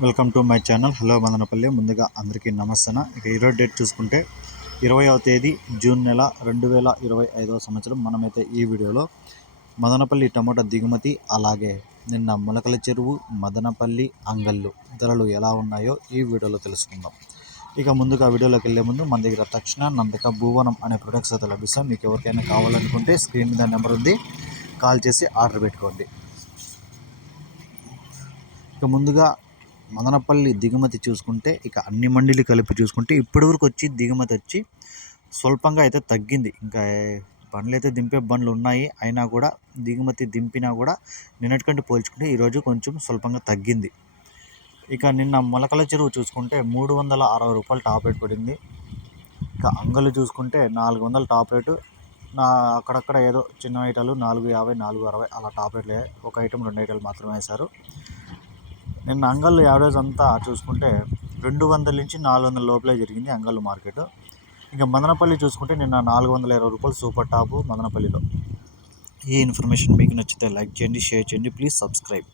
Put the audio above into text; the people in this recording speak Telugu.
Welcome to my channel. Hello Madanapalle ముందుగా అందరికీ నమస్తన. ఇక ఈరోజు డేట్ చూసుకుంటే ఇరవైవ తేదీ జూన్ నెల రెండు వేల ఇరవై ఐదవ సంవత్సరం. మనమైతే ఈ వీడియోలో మదనపల్లి టమోటా దిగుమతి అలాగే నిన్న మొలకల చెరువు మదనపల్లి అంగళ్ళు ధరలు ఎలా ఉన్నాయో ఈ వీడియోలో తెలుసుకుందాం. ఇక ముందుగా వీడియోలోకి వెళ్ళే ముందు మన దగ్గర తక్షణ నందక భూవనం అనే ప్రొడక్ట్స్ అయితే లభిస్తాం. మీకు ఎవరికైనా కావాలనుకుంటే స్క్రీన్ మీద నెంబర్ ఉంది. కాల్ చేసి ఆర్డర్ పెట్టుకోండి. ఇక ముందుగా మదనపల్లి దిగుమతి చూసుకుంటే ఇక అన్ని మండీలు కలిపి చూసుకుంటే ఇప్పటివరకు వచ్చి దిగుమతి వచ్చి స్వల్పంగా అయితే తగ్గింది. ఇంకా బండ్లు అయితే దింపే బండ్లు ఉన్నాయి అయినా కూడా దిగుమతి దింపినా కూడా నిన్నటికంటే పోల్చుకుంటే ఈరోజు కొంచెం స్వల్పంగా తగ్గింది. ఇక నిన్న మొలకల చెరువు చూసుకుంటే మూడు వందల అరవై రూపాయలు టాప్ రేట్ పడింది. ఇక అంగలు చూసుకుంటే నాలుగు వందల టాప్ రేటు. నా అక్కడక్కడ ఏదో చిన్న ఐటాలు నాలుగు యాభై నాలుగు అరవై అలా టాప్ రేట్లే. ఒక ఐటమ్ రెండు ఐటాలు మాత్రమే వేశారు. నిన్న అంగళ్ళు యావరేజ్ అంతా చూసుకుంటే రెండు వందల నుంచి నాలుగు వందల లోపలే జరిగింది అంగళ్ళు మార్కెట్. ఇంకా మదనపల్లి చూసుకుంటే నిన్న నాలుగు వందల ఇరవై రూపాయలు సూపర్ టాపు మదనపల్లిలో. ఈ ఇన్ఫర్మేషన్ మీకు నచ్చితే లైక్ చేయండి షేర్ చేయండి ప్లీజ్ సబ్స్క్రైబ్.